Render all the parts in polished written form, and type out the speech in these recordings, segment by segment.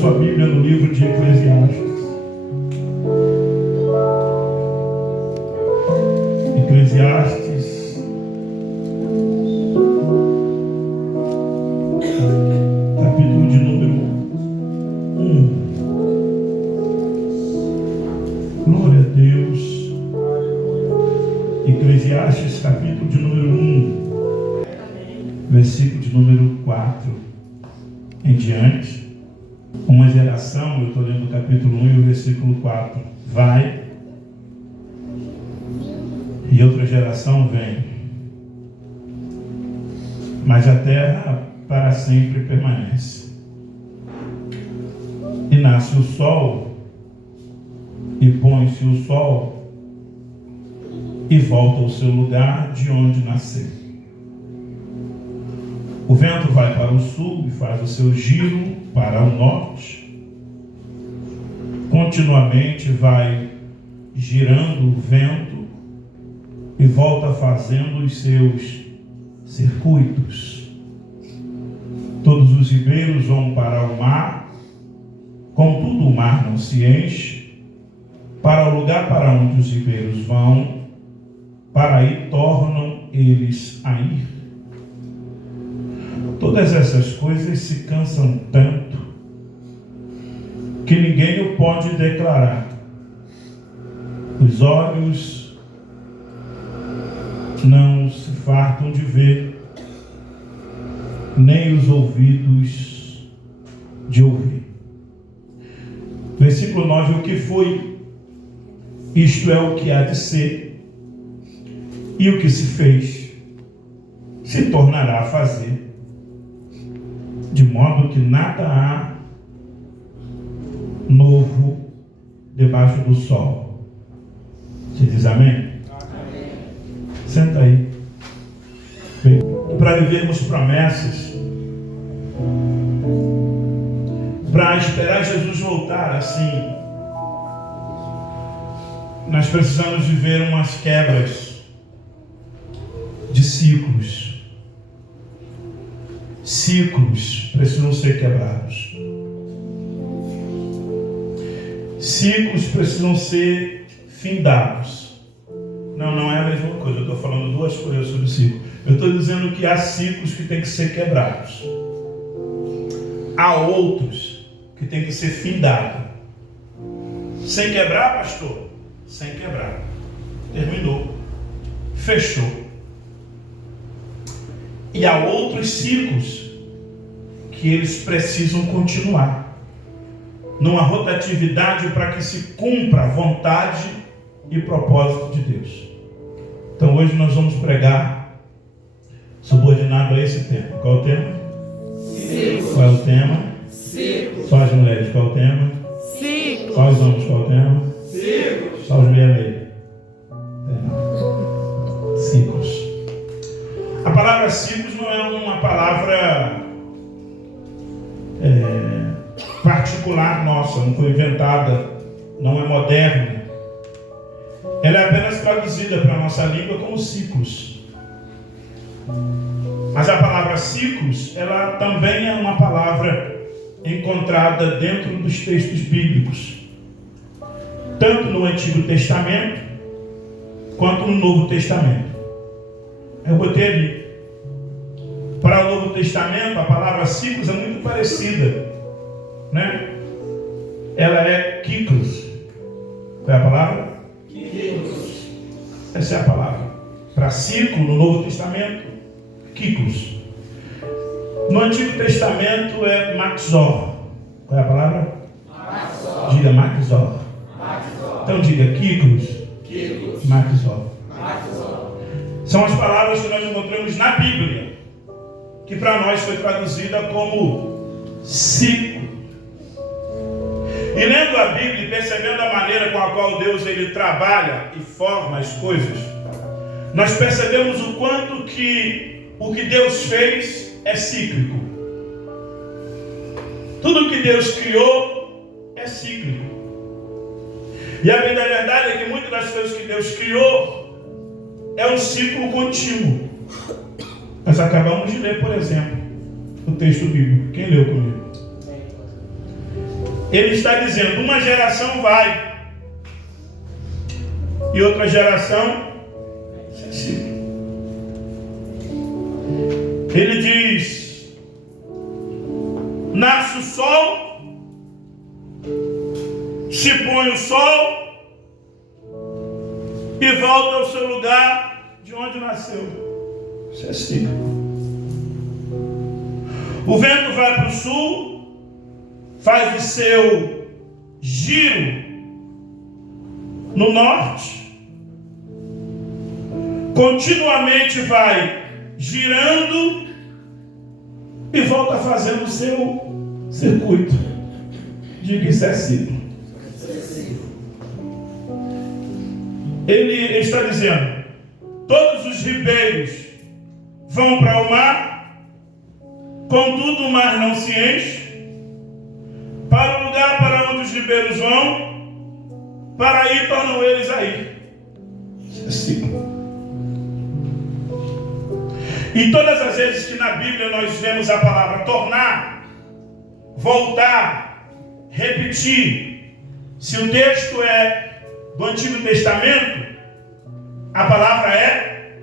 sua Bíblia no livro de Eclesiastes. Eclesiastes, capítulo de número 1. Glória a Deus. Eclesiastes, capítulo de número 1, versículo de número 4 em diante. Uma geração, eu estou lendo o capítulo 1 e o versículo 4, vai, e outra geração vem, mas a terra para sempre permanece. E nasce o sol, e põe-se o sol, e volta ao seu lugar de onde nasceu. O vento vai para o sul e faz o seu giro para o norte. Continuamente vai girando o vento e volta fazendo os seus circuitos. Todos os ribeiros vão para o mar, contudo o mar não se enche. Para o lugar para onde os ribeiros vão, para aí tornam eles a ir. Todas essas coisas se cansam tanto que ninguém o pode declarar. Os olhos não se fartam de ver, nem os ouvidos de ouvir. Versículo 9: o que foi, isto é o que há de ser, e o que se fez, se tornará a fazer, de modo que nada há novo debaixo do sol. Você diz amém? Amém. Senta aí. Para vivermos promessas, para esperar Jesus voltar assim, nós precisamos viver umas quebras de ciclos. Ciclos precisam ser quebrados. Ciclos precisam ser findados. Não é a mesma coisa. Eu estou falando duas coisas sobre ciclo. Eu estou dizendo que há ciclos que têm que ser quebrados. Há outros que têm que ser findados. Sem quebrar, pastor? Sem quebrar. Terminou. Fechou. E há outros ciclos que eles precisam continuar numa rotatividade para que se cumpra a vontade e propósito de Deus. Então hoje nós vamos pregar subordinado a esse tema. Qual é o tema? Ciclos. Qual é o tema? Ciclos. Só as mulheres, qual é o tema? Ciclos. Só os homens, qual é o tema? Ciclos. Só os meia-meia. Ciclos. A palavra ciclos não é uma palavra particular nossa, não foi inventada, não é moderna. Ela é apenas traduzida para a nossa língua como ciclos. Mas a palavra ciclos, ela também é uma palavra encontrada dentro dos textos bíblicos, tanto no Antigo Testamento quanto no Novo Testamento. Eu botei ali. Para o Novo Testamento, a palavra ciclos é muito parecida, né? Ela é kikros. Qual é a palavra? Kikros. Essa é a palavra. Para ciclo, no Novo Testamento, kikros. No Antigo Testamento é maxor. Qual é a palavra? Maxor. Diga maxor. Maxor. Então diga kikros. Kikros. Maxor. Maxor. São as palavras que nós encontramos na Bíblia, que para nós foi traduzida como ciclo. E lendo a Bíblia e percebendo a maneira com a qual Deus ele trabalha e forma as coisas, nós percebemos o quanto que o que Deus fez é cíclico. Tudo que Deus criou é cíclico. E a verdade é que muitas das coisas que Deus criou é um ciclo contínuo. Nós acabamos de ler, por exemplo, o texto bíblico. Quem leu comigo? Ele está dizendo, uma geração vai e outra geração se siga. Ele diz, nasce o sol, se põe o sol e volta ao seu lugar de onde nasceu. Isso é cíclico. O vento vai para o sul, faz o seu giro no norte, continuamente vai girando e volta fazendo o seu circuito. Diga, isso é ciclo. Ele está dizendo, todos os ribeiros vão para o mar, contudo o mar não se enche. Para o lugar para onde os ribeiros vão, para aí tornam eles a ir. Isso é ciclo. E todas as vezes que na Bíblia nós vemos a palavra tornar, voltar, repetir, se o texto é do Antigo Testamento, a palavra é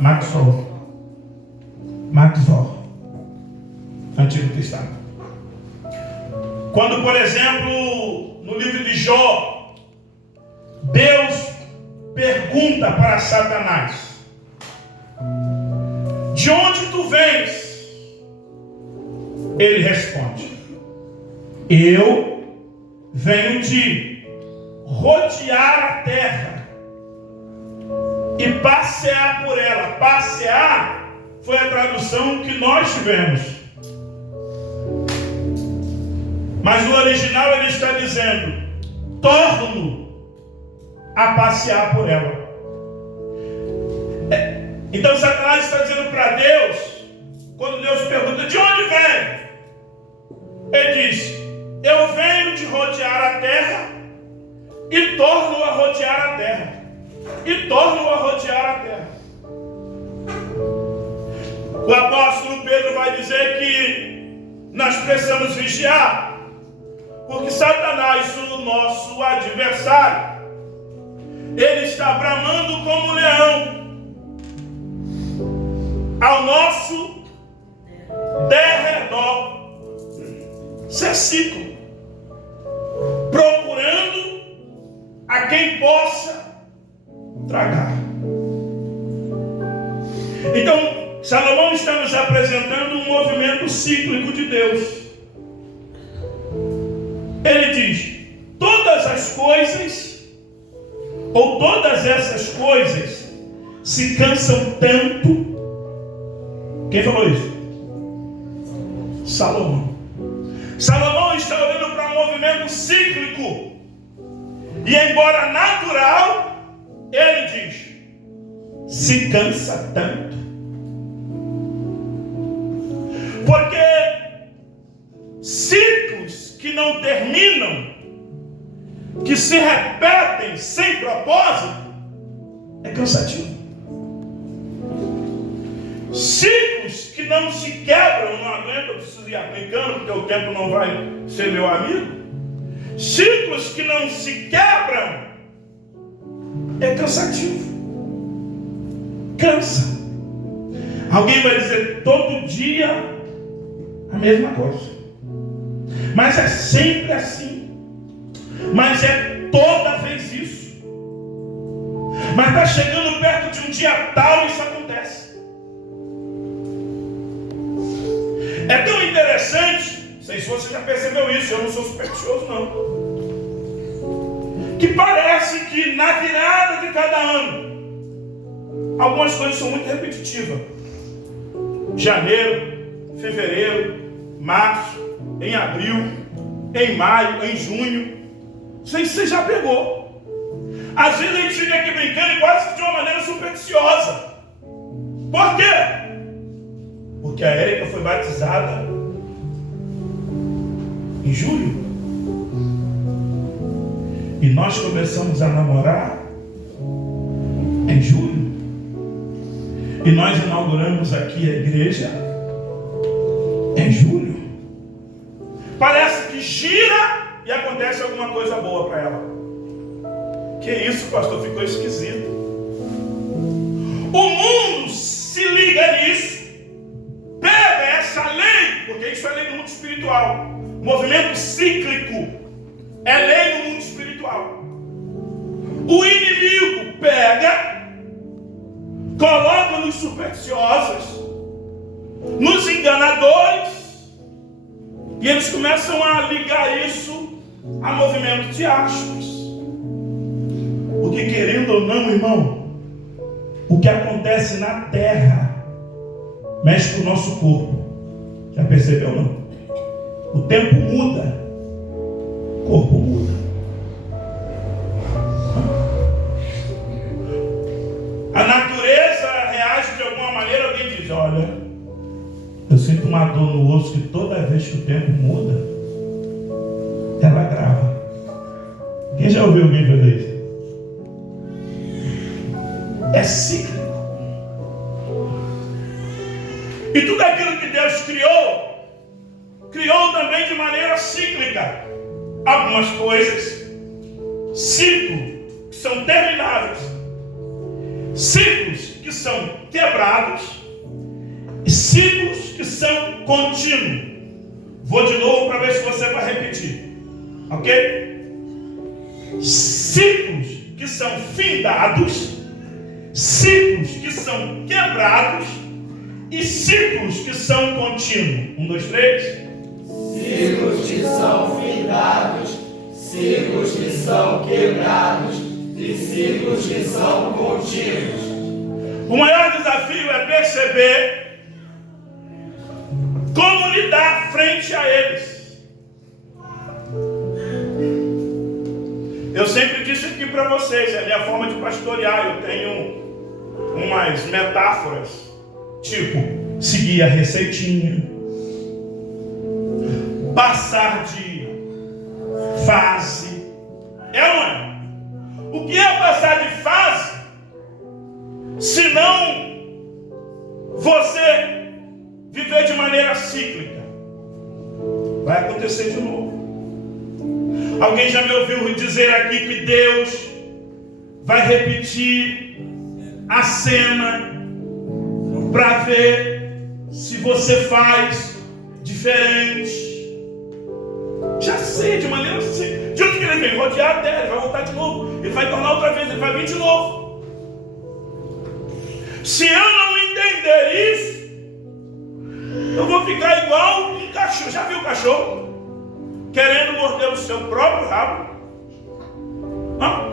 Maxor. Maxor. Antigo Testamento. Quando, por exemplo, no livro de Jó, Deus pergunta para Satanás, de onde tu vens? Ele responde, eu venho de rodear a terra e passear por ela. Passear foi a tradução que nós tivemos. Mas no original ele está dizendo, torno a passear por ela. Então Satanás está dizendo para Deus, quando Deus pergunta, de onde vem? Ele diz, eu venho de rodear a terra e torno a rodear a terra. E torno a rodear a terra. O apóstolo Pedro vai dizer que nós precisamos vigiar, porque Satanás, o nosso adversário, ele está bramando como um leão ao nosso derredor. Isso é ciclo. Procurando a quem possa tragar. Então, Salomão está nos apresentando um movimento cíclico de Deus. Ele diz, todas as coisas, ou todas essas coisas, se cansam tanto. Quem falou isso? Salomão. Salomão está olhando para um movimento cíclico. E embora natural, ele diz, se cansa tanto. Porque ciclos que não terminam, que se repetem sem propósito, é cansativo. Ciclos que não se quebram, não aguento, eu preciso ir aplicando, porque o tempo não vai ser meu amigo. Ciclos que não se quebram, é cansativo. Cansa. Alguém vai dizer todo dia a mesma coisa. Mas é sempre assim. Mas é toda vez isso. Mas está chegando perto de um dia tal e isso acontece. É tão interessante, não sei se você já percebeu isso, eu não sou supersticioso não, que parece que na virada de cada ano, algumas coisas são muito repetitivas. Janeiro, fevereiro, março, em abril, em maio, em junho. Não sei se você já pegou. Às vezes a gente fica aqui brincando e quase que de uma maneira supersticiosa. Por quê? Porque a Érica foi batizada em julho. E nós começamos a namorar em julho. E nós inauguramos aqui a igreja em julho. Parece que que gira e acontece alguma coisa boa para ela. Que isso, pastor? Ficou esquisito. O mundo se liga nisso, pega essa lei, porque isso é lei no mundo espiritual. Movimento cíclico é lei no mundo espiritual. O inimigo pega, coloca nos supersticiosos, nos enganadores, e eles começam a ligar isso a movimento de astros. Porque, querendo ou não, irmão, o que acontece na terra mexe com o nosso corpo. Já percebeu ou não? O tempo muda, o corpo muda. A natureza reage de alguma maneira. Alguém diz: olha, eu sinto uma dor no osso que toda vez que o tempo muda, ela grava. Quem já ouviu alguém fazer isso? É cíclico. E tudo aquilo que Deus criou também de maneira cíclica. Algumas coisas, ciclos que são termináveis, ciclos que são quebrados, e ciclos que são contínuos. Vou de novo para ver se você vai repetir. Ok? Ciclos que são findados, ciclos que são quebrados e ciclos que são contínuos. 1, 2, 3. Ciclos que são findados, ciclos que são quebrados e ciclos que são contínuos. O maior desafio é perceber como lidar frente a eles. Eu sempre disse aqui para vocês, é a minha forma de pastorear. Eu tenho umas metáforas, tipo seguir a receitinha, passar de fase. É ou não é? O que é passar de fase? Se não você viver de maneira cíclica, vai acontecer de novo. Alguém já me ouviu dizer aqui que Deus vai repetir a cena para ver se você faz diferente. Já sei, de maneira assim. De onde que ele vem? Rodear a terra, ele vai voltar de novo. Ele vai tornar outra vez, ele vai vir de novo. Se eu não entender isso, eu vou ficar igual um cachorro. Já viu o cachorro? Querendo morder o seu próprio rabo. Hã?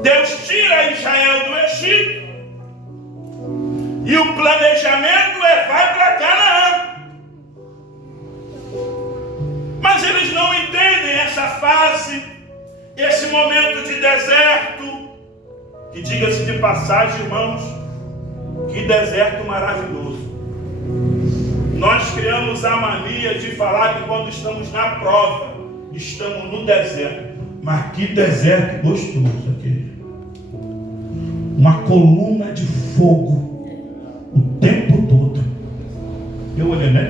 Deus tira Israel do Egito. E o planejamento vai para Canaã. Mas eles não entendem essa fase, esse momento de deserto. Que, diga-se de passagem, irmãos, que deserto maravilhoso. Nós criamos a mania de falar que quando estamos na prova, estamos no deserto. Mas que deserto gostoso aquele. Uma coluna de fogo o tempo todo. Eu olhei, né? É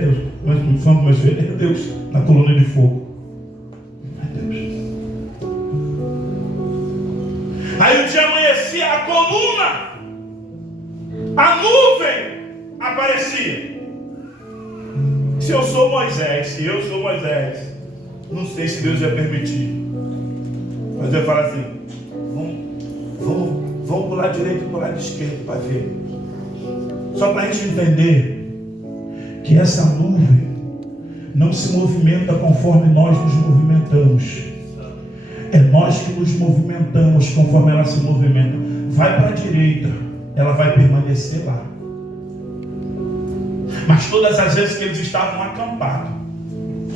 Deus. Mas me falo, mas é Deus na coluna de fogo. É Deus. Aí o dia amanhecia, a coluna, a nuvem aparecia. Se eu sou Moisés, não sei se Deus vai permitir. Mas eu falo assim: vamos para o lado direito e para o lado esquerdo para ver. Só para a gente entender que essa nuvem não se movimenta conforme nós nos movimentamos. É nós que nos movimentamos conforme ela se movimenta. Vai para a direita, ela vai permanecer lá. Mas todas as vezes que eles estavam acampados,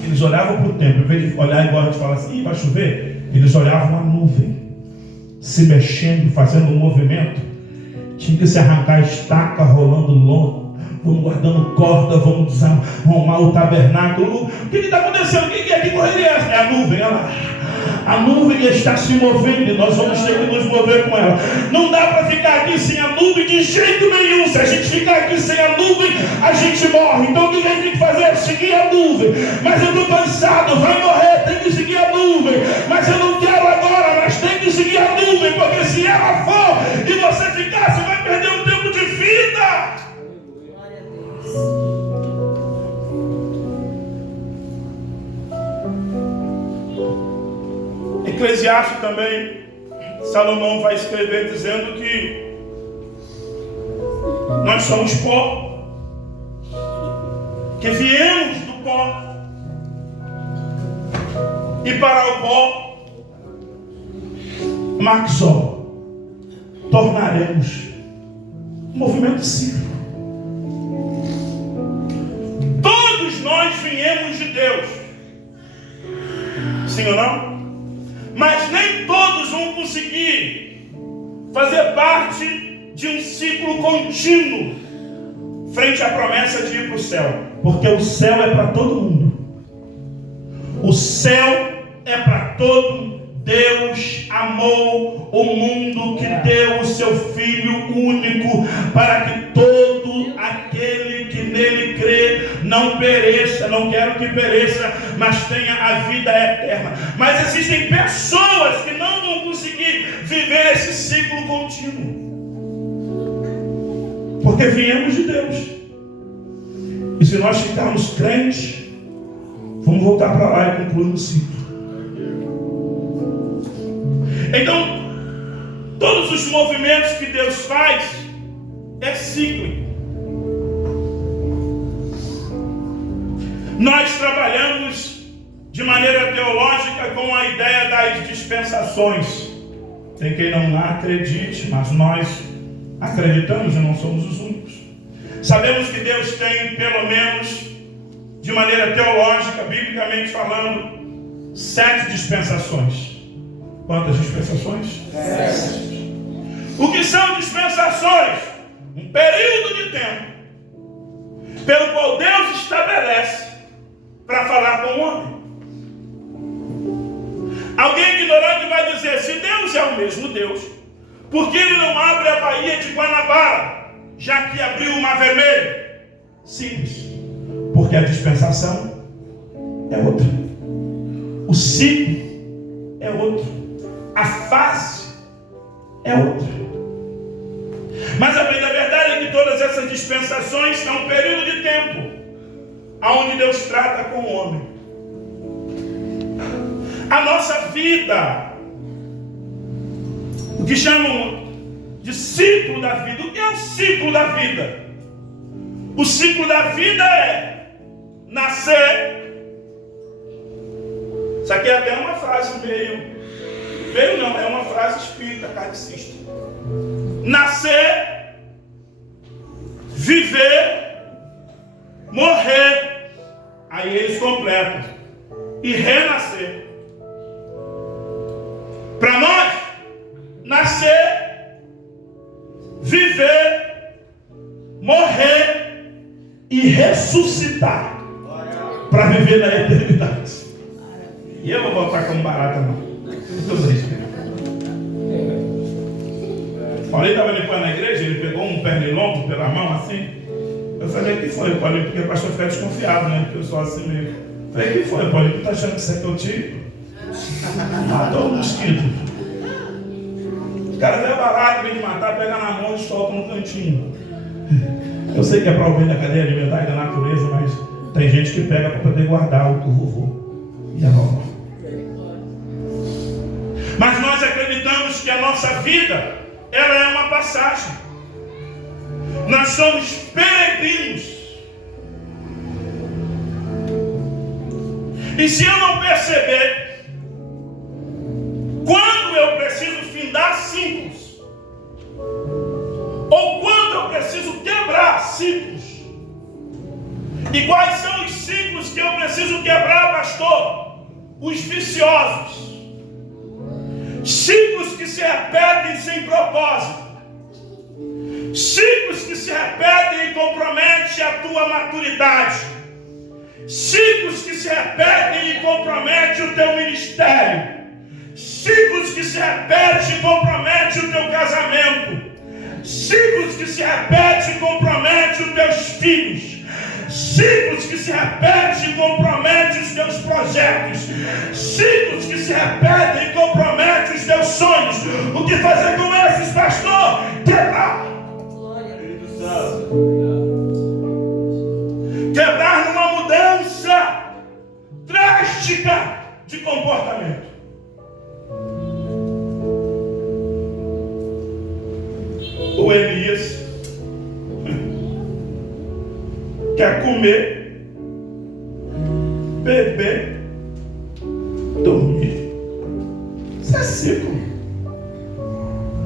eles olhavam para o tempo, em vez de olhar igual a gente fala assim: vai chover, eles olhavam a nuvem se mexendo, fazendo um movimento. Tinha que se arrancar a estaca, rolando longo, vamos guardando corda, vamos desarrumar o tabernáculo. O que está acontecendo? O que é que correria? É a nuvem, olha lá. A nuvem está se movendo e nós vamos ter que nos mover com ela. Não dá para ficar aqui sem a nuvem de jeito nenhum. Se a gente ficar aqui sem a nuvem, a gente morre. Então o que a gente tem que fazer é seguir a nuvem. Mas eu estou cansado, vai morrer, tem que seguir a nuvem. Mas eu não quero agora, mas tem que seguir a nuvem, porque se ela for e você ficar, você vai perder um tempo de vida. Glória a Deus. Eclesiastes também, Salomão vai escrever dizendo que nós somos pó, que viemos do pó, e para o pó, Maxó, tornaremos um movimento cíclico. Todos nós viemos de Deus, sim ou não? Mas nem todos vão conseguir fazer parte de um ciclo contínuo frente à promessa de ir para o céu. Porque o céu é para todo mundo. O céu é para todo mundo. Deus amou o mundo que deu o seu Filho único para que todo aquele que nele crê não pereça, não quero que pereça, mas tenha a vida eterna. Mas existem pessoas que não vão conseguir viver esse ciclo contínuo, porque viemos de Deus. E se nós ficarmos crentes, vamos voltar para lá e concluir o ciclo. Então, todos os movimentos que Deus faz é cíclico. Nós trabalhamos de maneira teológica com a ideia das dispensações. Tem quem não acredite, mas nós acreditamos e não somos os únicos. Sabemos que Deus tem, pelo menos, de maneira teológica, biblicamente falando, 7 dispensações. Quantas dispensações? 7. O que são dispensações? Um período de tempo pelo qual Deus estabelece para falar com o homem. Alguém ignorante vai dizer: se Deus é o mesmo Deus, por que Ele não abre a Baía de Guanabara, já que abriu o Mar Vermelho? Simples. Porque a dispensação é outra. O ciclo é outro. A fase é outra. Mas a bem da verdade é que todas essas dispensações são um período de tempo onde Deus trata com o homem. A nossa vida, o que chamam de ciclo da vida. O que é o ciclo da vida? O ciclo da vida é nascer. Isso aqui é até uma frase meio não, é uma frase espírita, kardecista. Nascer, viver, morrer. Aí eles completam. E renascer. Para nós, nascer, viver, morrer e ressuscitar para viver na eternidade. E eu vou voltar como barata, não. Paulinho estava limpando a igreja, ele pegou um pernilongo pela mão assim. Eu falei: o que foi, Paulinho? Porque o pastor fica desconfiado, né? Porque eu sou assim mesmo. Eu falei: o que foi, Paulinho? Tu tá achando que isso aqui é o tiro? Matou o mosquito. O cara vê barato, vem de matar, pega na mão e solta no cantinho. Eu sei que é para o bem da cadeia alimentar e da natureza, mas tem gente que pega para poder guardar o vovô e a vovó. Mas nós acreditamos que a nossa vida, ela é uma passagem. Nós somos peregrinos. E se eu não perceber quando eu preciso findar ciclos, ou quando eu preciso quebrar ciclos, e quais são os ciclos que eu preciso quebrar, pastor? Os viciosos. Ciclos que se repetem sem propósito. Ciclos que se repetem e comprometem a tua maturidade. Ciclos que se repetem e comprometem o teu ministério. Ciclos que se repetem e comprometem o teu casamento. Ciclos que se repetem e comprometem os teus filhos. Ciclos que se repetem e comprometem os teus projetos. Ciclos que se repetem e comprometem os teus sonhos. O que fazer com esses, pastor? Quebrar. Glória a Deus. Quebrar numa mudança drástica de comportamento. O Elias quer comer, beber, dormir. Isso é ciclo.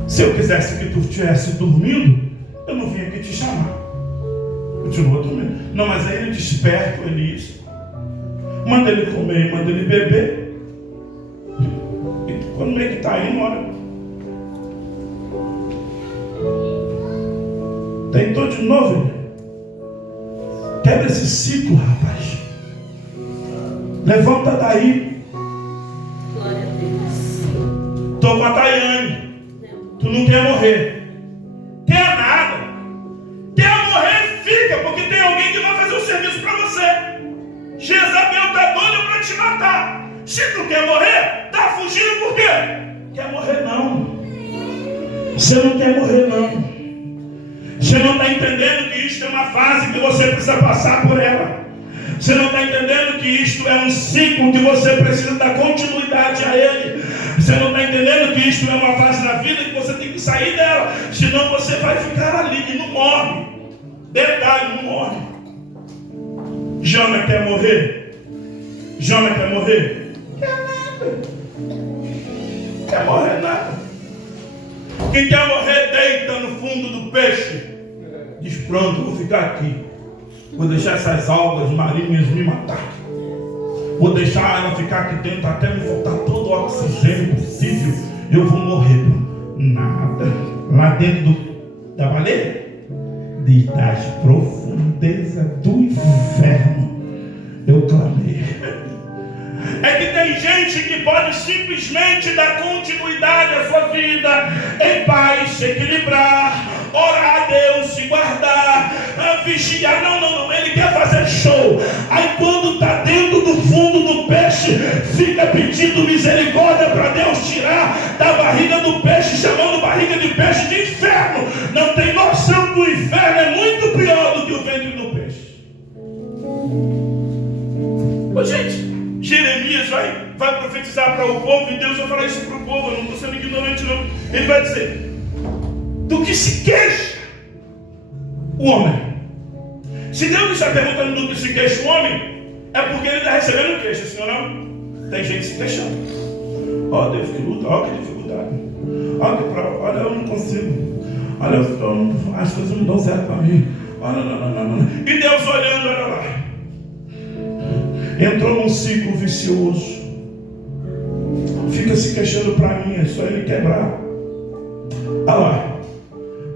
Se eu quisesse que tu estivesse dormindo, eu não vinha aqui te chamar. Continua dormindo. Não, mas aí ele desperta o Elias. Manda ele comer, manda ele beber. E quando ele está indo, olha. Tentou de novo, ele. Quebra esse ciclo, rapaz. Levanta daí. Glória a Deus. Estou com a Tayane. Tu não quer morrer. Quer nada. Quer morrer, fica, porque tem alguém que vai fazer o serviço para você. Jezabel está doida para te matar. Se tu quer morrer, tá fugindo por quê? Quer morrer não. Você não quer morrer não. Você não está entendendo que isto é uma fase que você precisa passar por ela. Você não está entendendo que isto é um ciclo que você precisa dar continuidade a ele. Você não está entendendo que isto é uma fase da vida que você tem que sair dela. Senão você vai ficar ali e não morre. Detalhe, não morre. Jona quer morrer? Jona quer morrer? Quer nada. Quer morrer nada. Quem quer morrer deita no fundo do peixe. Diz, pronto, vou ficar aqui. Vou deixar essas algas marinhas me matar. Vou deixar ela ficar aqui dentro até me faltar todo o oxigênio possível. Eu vou morrer. Nada. Lá dentro da baleia, das profundezas do inferno, eu clamei. É que tem gente que pode simplesmente dar continuidade à sua vida em paz, se equilibrar, orar a Deus, se guardar, vigiar. Não, ele quer fazer show. Aí quando está dentro do fundo do peixe, fica pedindo misericórdia para Deus tirar da barriga do peixe, chamando barriga de peixe de inferno. Não tem noção que o inferno é muito pior do que o ventre do peixe. Ô gente, Jeremias vai profetizar para o povo e Deus vai falar isso para o povo. Eu não estou sendo ignorante não. Ele vai dizer, do que se queixa o homem. Se Deus está perguntando do que se queixa o homem, é porque ele está recebendo queixa, senão não. Tem gente se queixando. Ó Deus, que luta, ó que dificuldade. Ó que prova, olha, eu não consigo. Olha, as coisas não dão certo para mim. Olha, não. E Deus olhando, olha lá. Entrou num ciclo vicioso. Fica se queixando para mim, é só ele quebrar. Olha lá.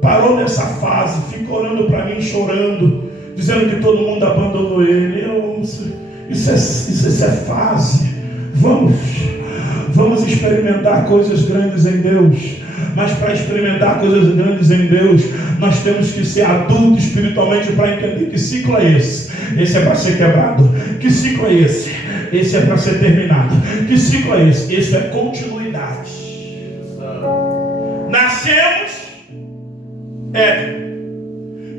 Parou nessa fase, fica orando para mim, chorando, dizendo que todo mundo abandonou ele. Isso é fase. Vamos experimentar coisas grandes em Deus. Mas para experimentar coisas grandes em Deus, nós temos que ser adultos espiritualmente para entender que ciclo é esse. Esse é para ser quebrado. Que ciclo é esse? Esse é para ser terminado. Que ciclo é esse? Esse é continuidade. Nascemos,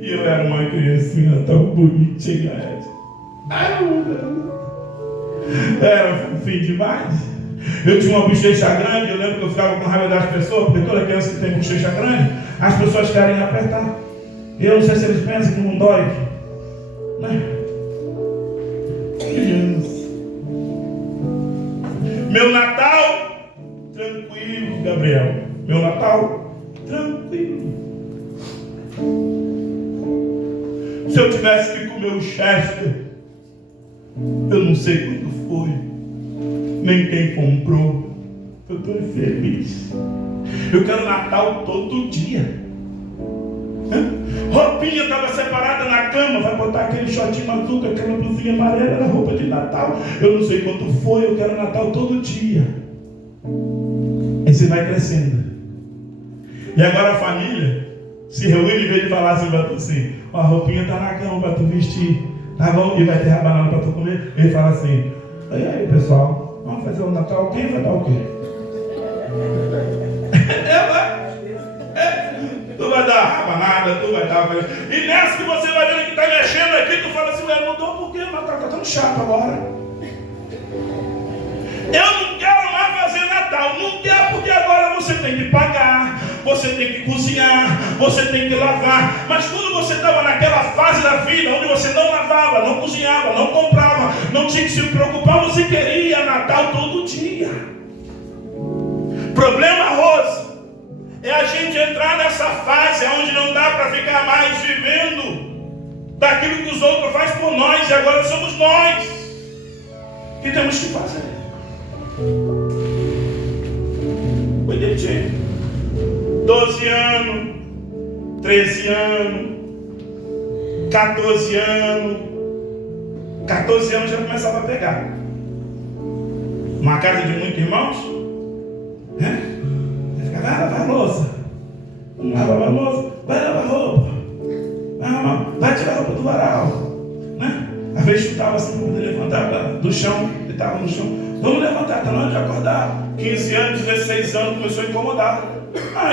e eu era uma criancinha tão bonitinha. Era fofinho demais. Eu tinha uma bochecha grande. Eu lembro que eu ficava com raiva das pessoas, porque toda criança que tem bochecha grande, as pessoas querem apertar. Eu não sei se eles pensam que não dói, né? Criança. Meu Natal tranquilo, Gabriel. Meu Natal tranquilo. Se eu tivesse que comer o Chester, eu não sei quando foi, nem quem comprou. Eu estou feliz. Eu quero Natal todo dia. Roupinha estava separada na cama, vai botar aquele shortinho azul, aquela blusinha amarela, era roupa de Natal. Eu não sei quanto foi, eu quero Natal todo dia. E você vai crescendo. E agora a família se reúne em vez de falar assim para tu assim: ó, a roupinha tá na cama para tu vestir, tá bom? E vai ter a banana para tu comer. Ele fala assim: e aí pessoal, vamos fazer um Natal? Quem vai dar o quê? Tu vai dar rabanada, tu vai dar. E nessa que você vai vendo que está mexendo aqui, tu fala assim: ué, mudou por quê? Mas tá tão chato agora. Eu não quero mais fazer Natal. Não quero, porque agora você tem que pagar, você tem que cozinhar, você tem que lavar. Mas quando você estava naquela fase da vida onde você não lavava, não cozinhava, não comprava, não tinha que se preocupar, você queria Natal todo dia. Problema, Rose, é a gente entrar nessa fase onde não dá para ficar mais vivendo daquilo que os outros fazem por nós, e agora somos nós que temos que fazer. Cuide de ti. 12 anos, 13 anos, 14 anos. 14 anos já começava a pegar. Uma casa de muitos irmãos, né? Vai lavar a louça. Não vai lavar a louça, vai lavar a roupa. Vai tirar a roupa do varal, né? Às vezes chutava assim para poder levantar do chão, ele estava no chão. Vamos levantar, está na hora de acordar. 15 anos, 16 anos, começou a incomodar.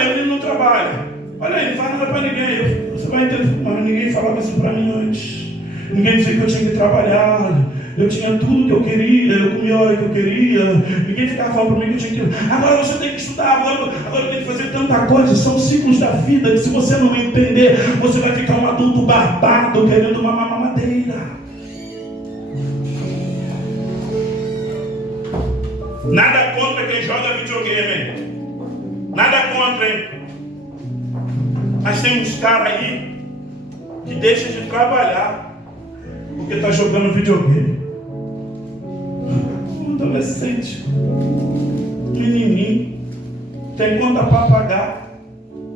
Ele não trabalha. Olha aí, não fala nada para ninguém. Você vai entender, mas ninguém falava isso para mim antes. Ninguém dizia que eu tinha que trabalhar. Eu tinha tudo que eu queria, eu comia a hora que eu queria. Ninguém ficava falando para mim que eu tinha que... Agora você tem que estudar, agora eu tenho que fazer tanta coisa. São ciclos da vida que, se você não entender, você vai ficar um adulto barbado querendo uma mamadeira. Nada contra quem joga videogame. Nada contra, hein? Mas tem uns caras aí que deixam de trabalhar porque está jogando videogame. Um adolescente, menininho, tem conta para pagar,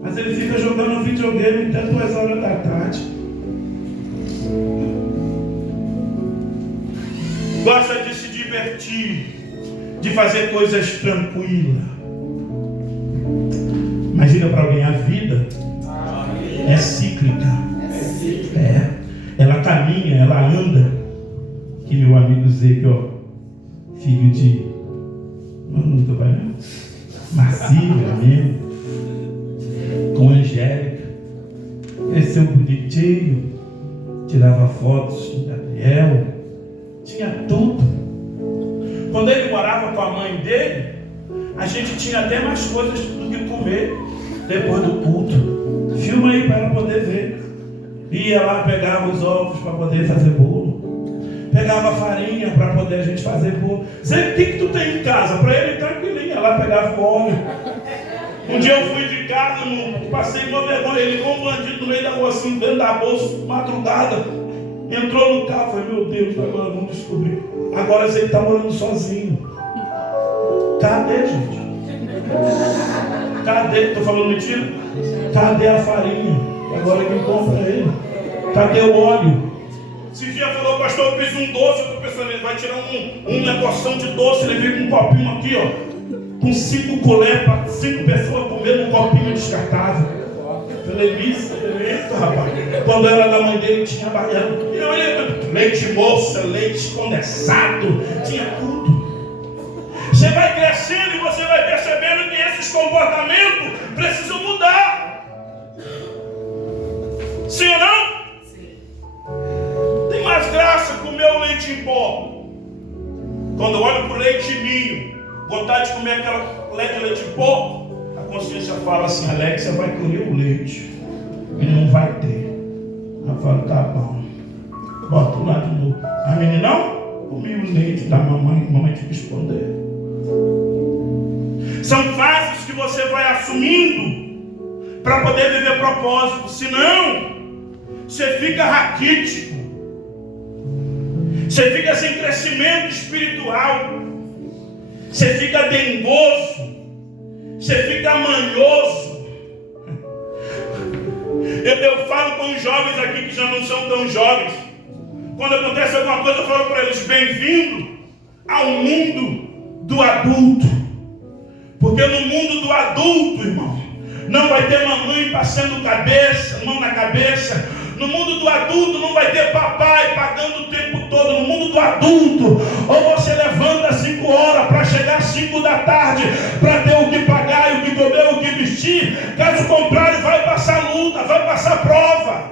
mas ele fica jogando videogame até 2 horas da tarde. Gosta de se divertir, de fazer coisas tranquilas. Mas diga para alguém: a vida é cíclica. Ela caminha, ela anda. Que meu amigo Zé, que ó, filho de nunca vai não, Marcília mesmo, com Angélica, cresceu bonitinho, tirava fotos de Gabriel, tinha tudo. Quando ele morava com a mãe dele, a gente tinha até mais coisas do que comer depois do culto. Filma aí para ela poder ver. Ia lá, pegava os ovos para poder fazer bolo, pegava a farinha para poder a gente fazer bolo. Zé, o que tu tem em casa? Para ele, tranquilinho, lá pegava o óleo. Um dia eu fui de casa, passei uma vergonha, ele ficou um bandido no meio da rua, assim, dentro da bolsa, madrugada. Entrou no carro, falei: meu Deus, agora vamos descobrir. Agora ele está morando sozinho. Cadê, gente? Cadê? Estou falando mentira? Cadê a farinha? Agora quem compra ele? Cadê o óleo? Esse dia falou: pastor, eu fiz um doce. Eu estou pensando, ele vai tirar uma porção de doce. Ele veio com um copinho aqui, ó, com 5 colheres para 5 pessoas comer um copinho descartável. Falei: isso, rapaz. Quando era da mãe dele, tinha baiano. Leite moça, leite condensado, tinha tudo. Você vai crescendo e você vai percebendo que esses comportamentos precisam mudar. Sim ou não? Sim. Tem mais graça comer o leite em pó. Quando eu olho para o leite ninho, vontade de comer aquela leite em pó, a consciência fala assim: Alexia vai colher o leite e não vai ter. Eu falo: tá bom, bota lá de novo. A menina: não, comi o leite da mamãe tem que esconder. São fases que você vai assumindo para poder viver propósito. Senão, você fica raquítico, você fica sem crescimento espiritual, você fica dengoso, você fica manhoso. Eu falo com os jovens aqui que já não são tão jovens. Quando acontece alguma coisa, eu falo para eles: bem-vindo ao mundo do adulto. Porque Porque no mundo do adulto, irmão, não vai ter mamãe passando mão na cabeça. No mundo do adulto não vai ter papai pagando o tempo todo. No mundo do adulto, ou você levanta às 5 horas para chegar às 5 da tarde, para ter o que pagar, o que comer, o que vestir. Caso contrário, vai passar luta, vai passar prova.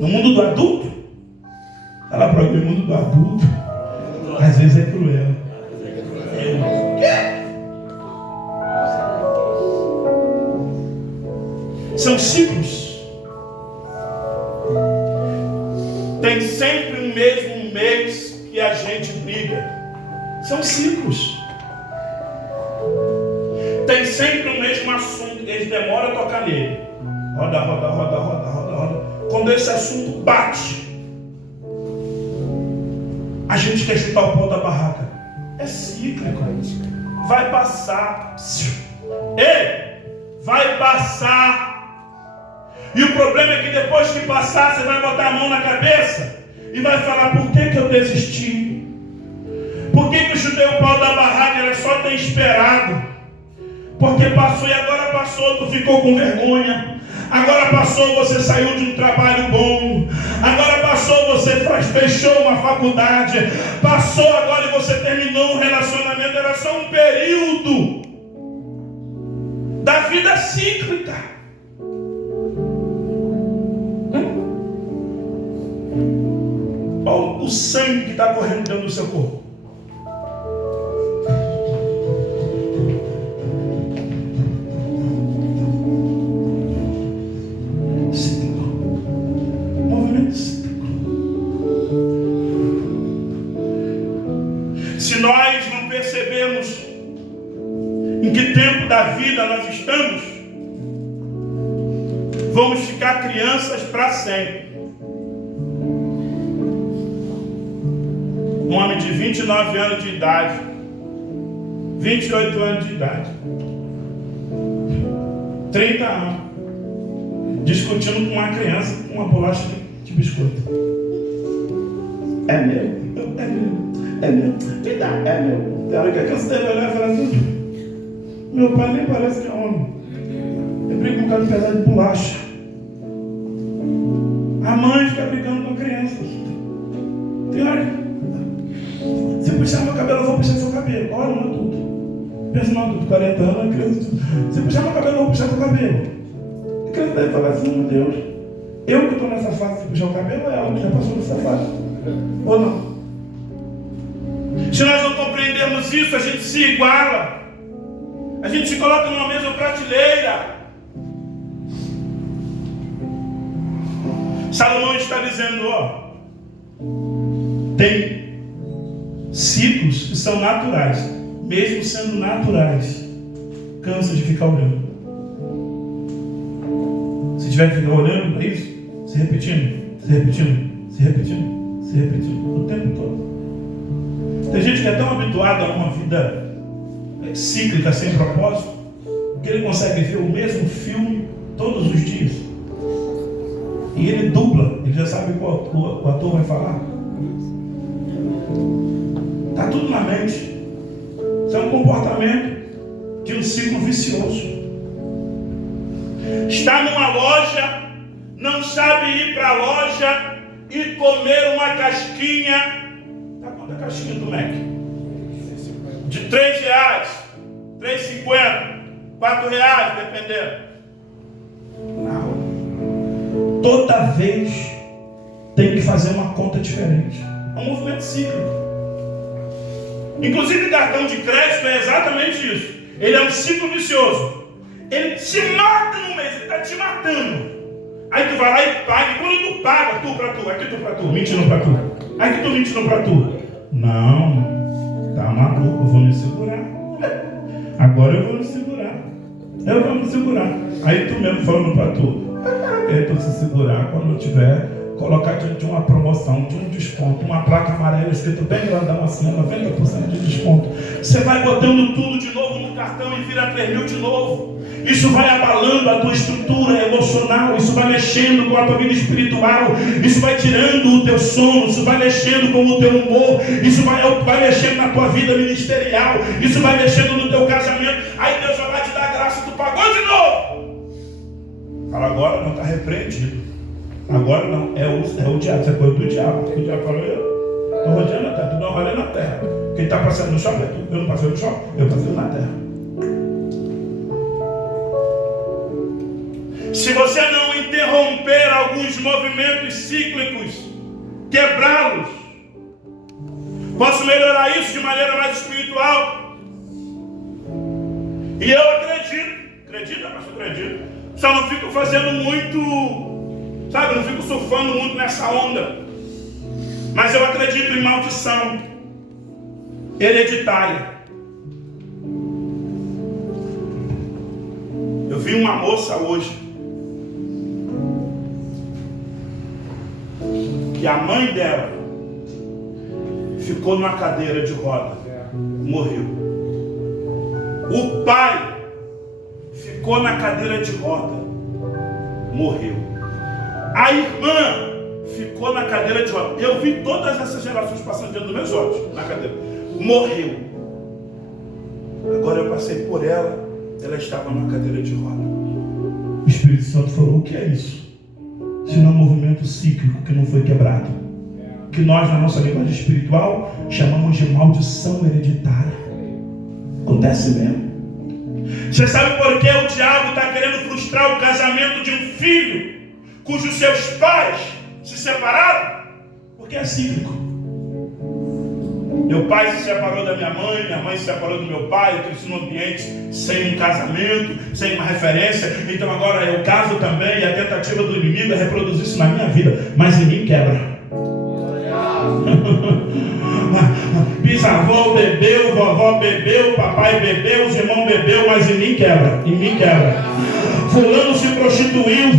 No mundo do adulto, fala para mim, o mundo do adulto, às vezes é cruel. O quê? São ciclos. Tem sempre o mesmo mês que a gente briga. São ciclos. Tem sempre o mesmo assunto. Eles demoram a tocar nele. Roda, roda, roda, roda, roda, roda. Quando esse assunto bate, a gente quer chutar o pau da barraca. É cíclico. Vai passar. Ei, vai passar. E o problema é que depois que passar, você vai botar a mão na cabeça e vai falar: por que eu desisti? Por que eu chutei o pau da barraca? Era só ter esperado. Porque passou e agora passou, tu ficou com vergonha. Agora passou, você saiu de um trabalho bom. Agora passou, você fechou uma faculdade. Passou agora e você terminou um relacionamento. Era só um período da vida cíclica. Olha o sangue que está correndo dentro do seu corpo. Movimento cíclico. Se nós não percebemos em que tempo da vida nós estamos, vamos ficar crianças para sempre. Um homem de 29 anos de idade, 28 anos de idade, 30 anos, discutindo com uma criança com uma bolacha de biscoito. É meu, é meu, é meu, me dá, é meu. Tem hora que a criança deve olhar e falar assim: meu pai nem parece que é homem. Eu brigo com um cara pesado de bolacha. A mãe fica brigando com a criança. Tem hora. Se puxar meu cabelo, eu vou puxar seu cabelo. Olha, um adulto. Pensa no adulto, 40 anos, criança. Se puxar meu cabelo, eu vou puxar seu cabelo. A criança deve falar assim: meu Deus, eu que estou nessa fase de puxar o cabelo, ou ela que já passou nessa fase? Ou não? Se nós não compreendermos isso, a gente se iguala. A gente se coloca numa mesma prateleira. Salomão está dizendo: ó, tem ciclos que são naturais. Mesmo sendo naturais, cansa de ficar olhando. Se tiver que ficar olhando para isso, se repetindo, se repetindo, se repetindo, se repetindo o tempo todo. Tem gente que é tão habituada a uma vida cíclica, sem propósito, que ele consegue ver o mesmo filme todos os dias. E ele dubla, ele já sabe qual o ator vai falar. Está tudo na mente. Isso é um comportamento de um ciclo vicioso. Está numa loja, não sabe ir para a loja e comer uma casquinha. Está quanto a casquinha do Mac? De R$3, R$3,50, R$4, dependendo. Não. Toda vez tem que fazer uma conta diferente. É um movimento cíclico. Inclusive, cartão de crédito é exatamente isso. Ele é um ciclo vicioso. Ele te mata no mês, ele está te matando. Aí tu vai lá e paga. E quando tu paga, tu pra tu, aqui tu pra tu, mentindo pra tu. Aí que tu mentindo pra tu. Não, tá maluco, eu vou me segurar. Agora eu vou me segurar. Eu vou me segurar. Aí tu mesmo falando pra tu: eu tô se segurar quando eu tiver colocar diante de uma promoção, de um desconto, uma placa amarela escrito bem grandão assim, 90% de desconto. Você vai botando tudo de novo no cartão e vira 3.000 de novo. Isso vai abalando a tua estrutura emocional, isso vai mexendo com a tua vida espiritual, isso vai tirando o teu sono, isso vai mexendo com o teu humor, isso vai mexendo na tua vida ministerial, isso vai mexendo no teu casamento. Aí Deus vai lá te dar graça, tu pagou de novo. Fala, agora não, está repreendido. Agora não, é o diabo, isso é coisa do diabo. Porque o diabo falou, eu estou rodeando a terra, tu não rodeando a terra. Quem está passando no chão é tu, eu não passei no chão, eu passei na terra. Se você não interromper alguns movimentos cíclicos, quebrá-los, posso melhorar isso de maneira mais espiritual. E eu acredito, mas eu acredito. Só não fico fazendo muito, sabe, não fico surfando muito nessa onda. Mas eu acredito em maldição hereditária. Eu vi uma moça hoje, que a mãe dela ficou numa cadeira de roda, morreu. O pai ficou na cadeira de roda, morreu. A irmã ficou na cadeira de roda. Eu vi todas essas gerações passando diante dos meus olhos, na cadeira. Morreu. Agora eu passei por ela, ela estava numa cadeira de roda. O Espírito Santo falou, o que é isso? Se não é um movimento cíclico que não foi quebrado, que nós na nossa linguagem espiritual chamamos de maldição hereditária. Acontece mesmo. Você sabe por que o diabo está querendo frustrar o casamento de um filho cujos seus pais se separaram? Porque é cíclico. Meu pai se separou da minha mãe se separou do meu pai, eu cresci num ambiente sem um casamento, sem uma referência, então agora eu caso também, e a tentativa do inimigo é reproduzir isso na minha vida, mas em mim quebra. Bisavô bebeu, vovó bebeu, papai bebeu, os irmãos bebeu, mas em mim quebra, Fulano se prostituiu,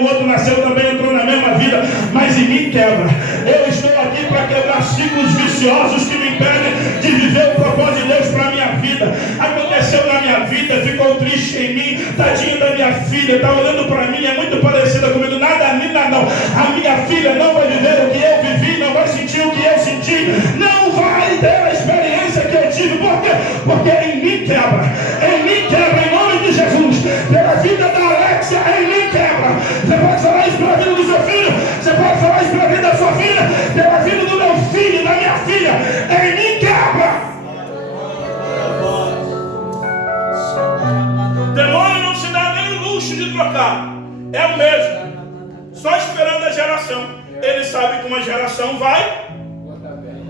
o outro nasceu também, entrou na mesma vida, mas em mim quebra. Eu estou aqui para quebrar ciclos viciosos que me impedem de viver o propósito de Deus para a minha vida. Aconteceu na minha vida, ficou triste em mim, tadinho da minha filha, está olhando para mim, é muito parecida comigo, nada não. A minha filha não vai viver o que eu vivi, não vai sentir o que eu senti, não vai ter a experiência que eu tive. Por quê? Porque em mim quebra, em nome de Jesus. Pela vida da Alexia, em mim quebra. Você pode falar isso pela vida do seu filho, você pode falar isso pela vida da sua filha, pela vida do meu filho, da minha filha, em mim quebra. O demônio não se dá nem o luxo de trocar, é o mesmo, só esperando a geração. Ele sabe que uma geração vai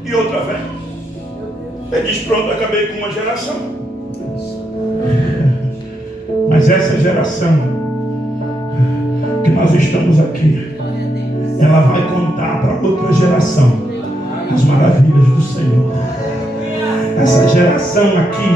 e outra vem. Ele diz, pronto, acabei com uma geração. Mas essa geração que nós estamos aqui, ela vai contar para outra geração as maravilhas do Senhor. Essa geração aqui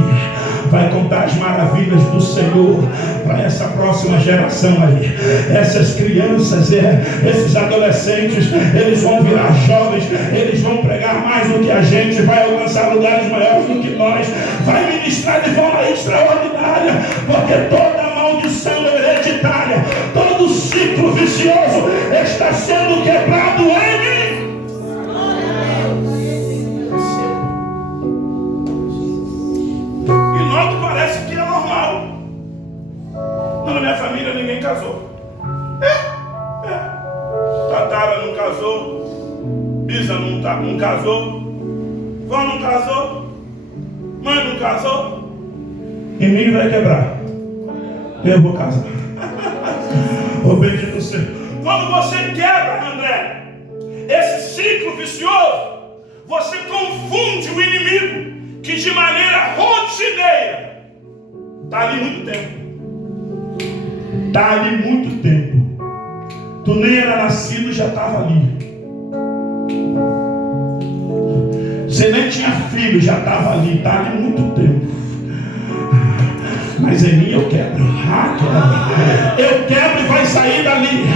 vai contar as maravilhas do Senhor para essa próxima geração aí. Essas crianças, esses adolescentes, eles vão virar jovens, eles vão pregar mais do que a gente, vai alcançar lugares maiores do que nós, vai ministrar de forma extraordinária, porque toda maldição hereditária, todo ciclo vicioso está sendo quebrado em mim. Parece que é normal. Na minha família ninguém casou. Tatara não casou, Bisa não casou, vó não casou, mãe não casou. Em mim vai quebrar. Eu vou casar. Ô bendito seja. Quando você quebra, André, esse ciclo vicioso, você confunde o inimigo que de maneira rotineira está ali muito tempo. Tu nem era nascido, já estava ali. Você nem tinha filho, já estava ali. Está ali muito tempo. Mas em mim eu quebro. Eu quebro e vai sair dali.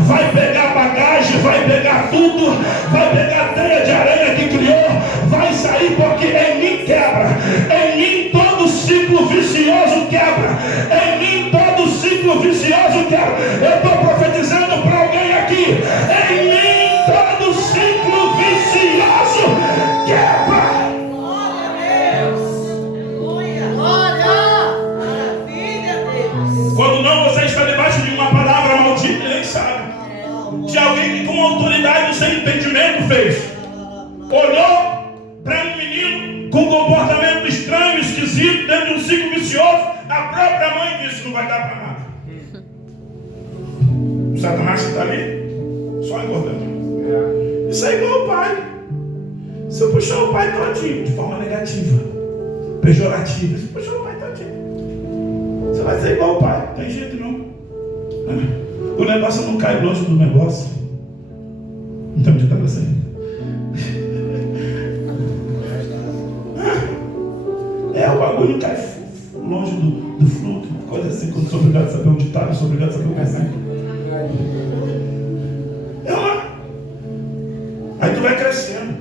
Vai pegar bagagem, vai pegar tudo, vai pegar teia de aranha que criou, vai sair porque em mim quebra. Em mim todo ciclo vicioso quebra. com comportamento estranho, esquisito, dentro de um ciclo vicioso, a própria mãe disse: não vai dar para nada. O Satanás está ali, só engordando. Isso é igual ao pai. Se eu puxar o pai todinho, de forma negativa, pejorativa, se eu puxar o pai todinho, você vai ser igual ao pai, não tem jeito não. O negócio não cai longe do negócio. Então, onde está você? O bagulho cai longe do fruto, coisa assim, quando sou obrigado a saber onde está, eu sou obrigado a saber o que é assim. Aí tu vai crescendo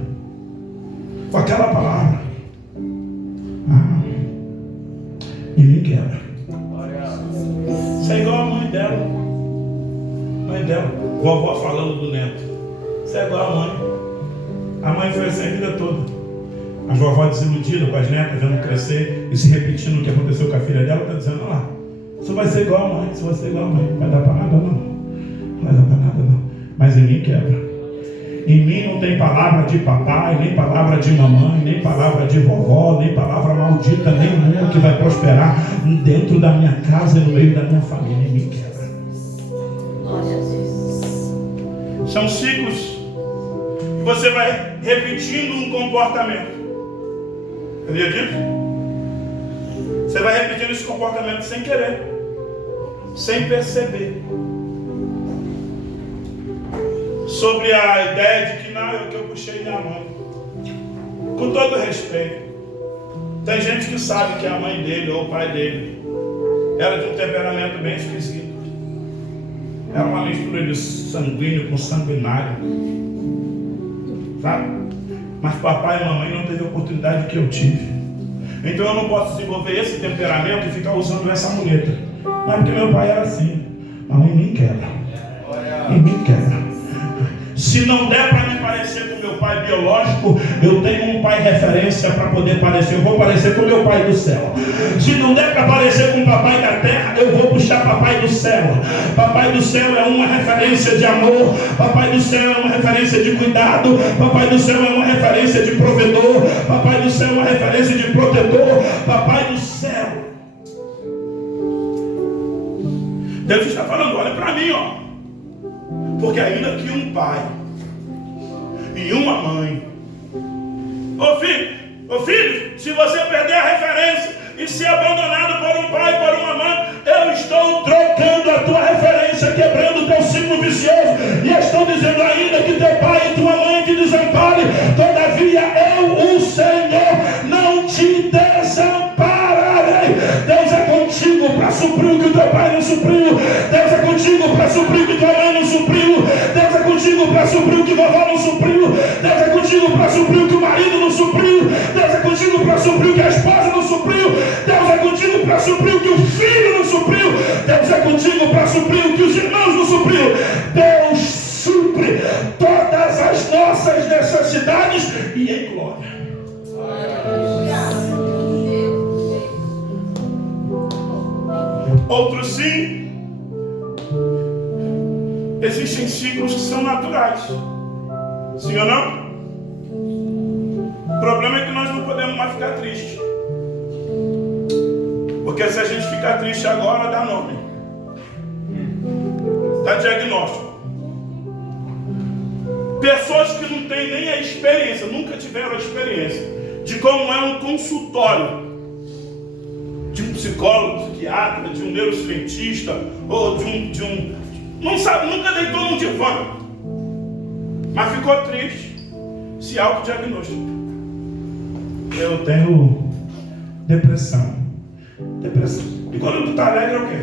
com aquela palavra. E me quebra. Isso é igual a mãe dela. Vovó falando do neto. Isso é igual a mãe. A mãe foi assim a vida toda. A vovó desiludida com as netas, vendo crescer e se repetindo o que aconteceu com a filha dela, está dizendo: olha lá, isso vai ser igual a mãe, isso vai ser igual a mãe. Não vai dar para nada não. Não vai dar para nada não. Mas em mim quebra. Em mim não tem palavra de papai, nem palavra de mamãe, nem palavra de vovó, nem palavra maldita nenhuma que vai prosperar dentro da minha casa e no meio da minha família. Em mim quebra. São ciclos que você vai repetindo um comportamento. Sabia disso? Você vai repetindo esse comportamento sem querer, sem perceber. Sobre a ideia de que não, é que eu puxei minha mãe. Com todo respeito, tem gente que sabe que a mãe dele ou o pai dele era de um temperamento bem esquisito. Era uma mistura de sanguíneo com sanguinário. Sabe? Mas papai e mamãe não teve a oportunidade que eu tive. Então eu não posso desenvolver esse temperamento e ficar usando essa muleta. Não é porque meu pai era assim. Mas em mim quebra. Em mim quebra. Se não der para me parecer com meu pai biológico, eu tenho um pai referência para poder parecer. Eu vou parecer com meu pai do céu. Se não der para parecer com o papai da terra, eu vou puxar papai do céu. Papai do céu é uma referência de amor. Papai do céu é uma referência de cuidado. Papai do céu é uma referência de provedor. Papai do céu é uma referência de protetor. Papai do céu. Deus está falando: olha para mim, ó. Porque ainda que um pai e uma mãe, ô filho, se você perder a referência e ser abandonado por um pai e por uma mãe, eu estou trocando a tua referência, quebrando o teu ciclo vicioso, e estou dizendo: ainda que teu pai e tua mãe te desamparem, todavia eu, o Senhor, não te desampararei. Deus é contigo para suprir o que teu pai não supriu. Deus é contigo para suprir o que tua mãe não supriu. Deus é contigo para suprir o que vovó não supriu. Deus é contigo para suprir o que o marido não supriu. Deus é contigo para suprir o que a esposa não supriu. Deus é contigo para suprir o que o filho não supriu. Deus é contigo para suprir o que os irmãos não supriu. Deus supre todas as nossas necessidades e em glória. Outros sim. Existem ciclos que são naturais. Sim ou não? O problema é que nós não podemos mais ficar tristes. Porque se a gente ficar triste agora, dá nome. Dá diagnóstico. Pessoas que não têm nem a experiência, nunca tiveram a experiência de como é um consultório de um psicólogo, psiquiatra, de um neurocientista, ou de um não sabe, nunca deitou num divã, mas ficou triste, se autodiagnosticou. Eu tenho depressão. E quando tu tá alegre é o quê?